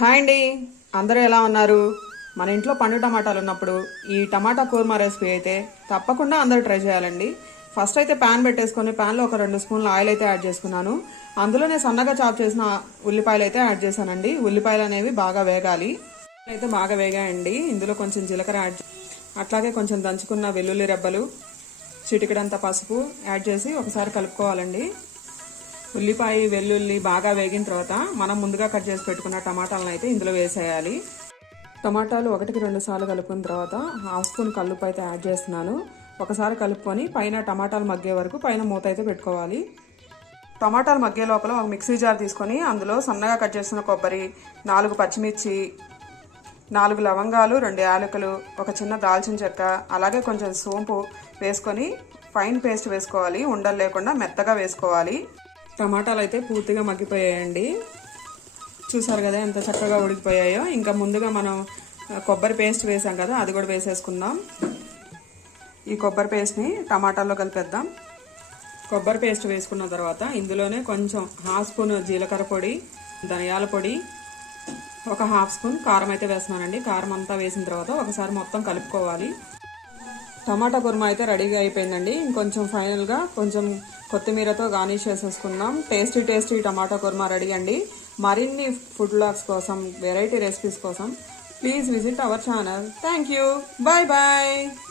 Hi అండి. అందరూ ఎలా ఉన్నారు? మన ఇంట్లో పండు టమాటాలు ఉన్నప్పుడు ఈ టమాటా కూర్మా రెసిపీ అయితే తప్పకుండా అందరూ ట్రై చేయాలండి. ఫస్ట్ అయితే ప్యాన్ పెట్టేసుకొని ప్యాన్లో ఒక రెండు స్పూన్లు ఆయిల్ అయితే యాడ్ చేసుకున్నాను. అందులోనే సన్నగా చాప్ చేసిన ఉల్లిపాయలు అయితే యాడ్ చేశానండి. ఉల్లిపాయలు అనేవి బాగా వేగాలి. అయితే బాగా వేగాయండి. ఇందులో కొంచెం జీలకర్ర యాడ్ అట్లాగే కొంచెం దంచుకున్న వెల్లుల్లి రెబ్బలు చిటికడంత పసుపు యాడ్ చేసి ఒకసారి కలుపుకోవాలండి. ఉల్లిపాయ వెల్లుల్లి బాగా వేగిన తర్వాత మనం ముందుగా కట్ చేసి పెట్టుకున్న టమాటాలను అయితే ఇందులో వేసేయాలి. టమాటాలు ఒకటికి రెండు సార్లు కలుపుకున్న తర్వాత హాఫ్ స్పూన్ కల్లుపు అయితే యాడ్ చేస్తున్నాను. ఒకసారి కలుపుకొని పైన టమాటాలు మగ్గే వరకు పైన మూత అయితే పెట్టుకోవాలి. టమాటాలు మగ్గే లోపల ఒక మిక్సీ జార్ తీసుకొని అందులో సన్నగా కట్ చేసిన కొబ్బరి నాలుగు పచ్చిమిర్చి నాలుగు లవంగాలు రెండు యాలకులు ఒక చిన్న దాల్చిన చెక్క అలాగే కొంచెం సోంపు వేసుకొని ఫైన్ పేస్ట్ వేసుకోవాలి. ఉండలు లేకుండా మెత్తగా వేసుకోవాలి. టమాటాలు అయితే పూర్తిగా మగ్గిపోయాయండి. చూసారు కదా ఎంత చక్కగా ఉడికిపోయాయో. ఇంకా ముందుగా మనం కొబ్బరి పేస్ట్ వేసాం కదా అది కూడా వేసేసుకుందాం. ఈ కొబ్బరి పేస్ట్ని టమాటాల్లో కలిపేద్దాం. కొబ్బరి పేస్ట్ వేసుకున్న తర్వాత ఇందులోనే కొంచెం హాఫ్ స్పూన్ జీలకర్ర పొడి ధనియాల పొడి ఒక హాఫ్ స్పూన్ కారం అయితే వేస్తున్నానండి. కారం అంతా వేసిన తర్వాత ఒకసారి మొత్తం కలుపుకోవాలి. టమాటా కుర్మా అయితే రెడీగా అయిపోయిందండి. ఇంకొంచెం ఫైనల్గా కొంచెం కొత్తిమీరతో గార్నిష్ చేసేసుకుందాం. Tasty tasty tomato kurma ready అండి. మరిన్ని ఫుడ్ బ్లాగ్స్ కోసం వెరైటీ రెసిపీస్ కోసం please visit our channel thank you bye bye